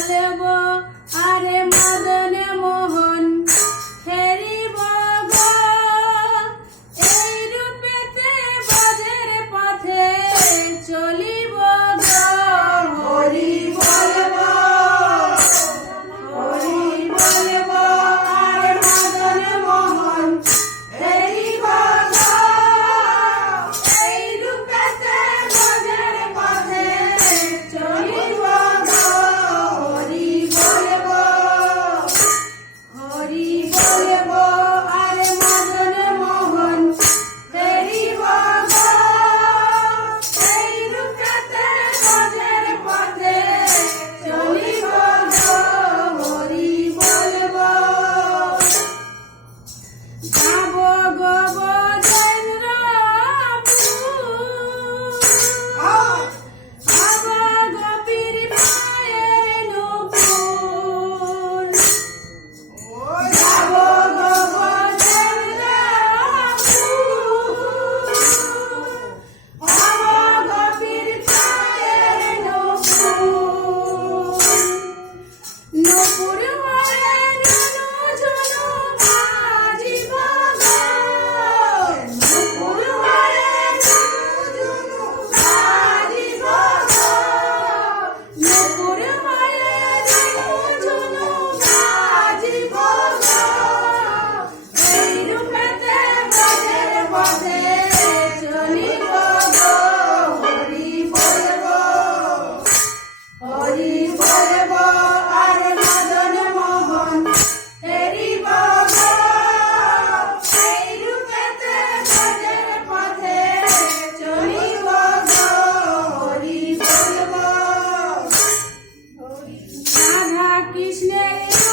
বলবো আরে মদন মোহন ফেরিব গো এই রূপেতে ব্রজের পথে চলিব গো হরি বলবো আরে মদন মোহন ফেরিব গো এই রূপেতে ব্রজের পথে চলিব গো হরি বলবো আরে মদন মোহন ফেরিব গো এই রূপেতে ব্রজের পথে চলিব গো হরি বলবো যাব গো ব্রজেন্দ্রপুর গোপীর মায়ের নুপুর যাব গো ব্রজেন্দ্রপুর গোপীর মায়ের নুপুর নুপুর মায়ের ঝুনু বাজিব গো নুপুর মায়ের ঝুনু বাজিব গো নুপুর মায়ের ঝুনু বাজিব গো এই রূপেতে ব্রজের পথে চলিব গো হরি বলবো আর মদন মোহন ফেরিব গো এই রূপেতে ব্রজের পথে চলিব গো হরি বলবো রাধা কৃষ্ণের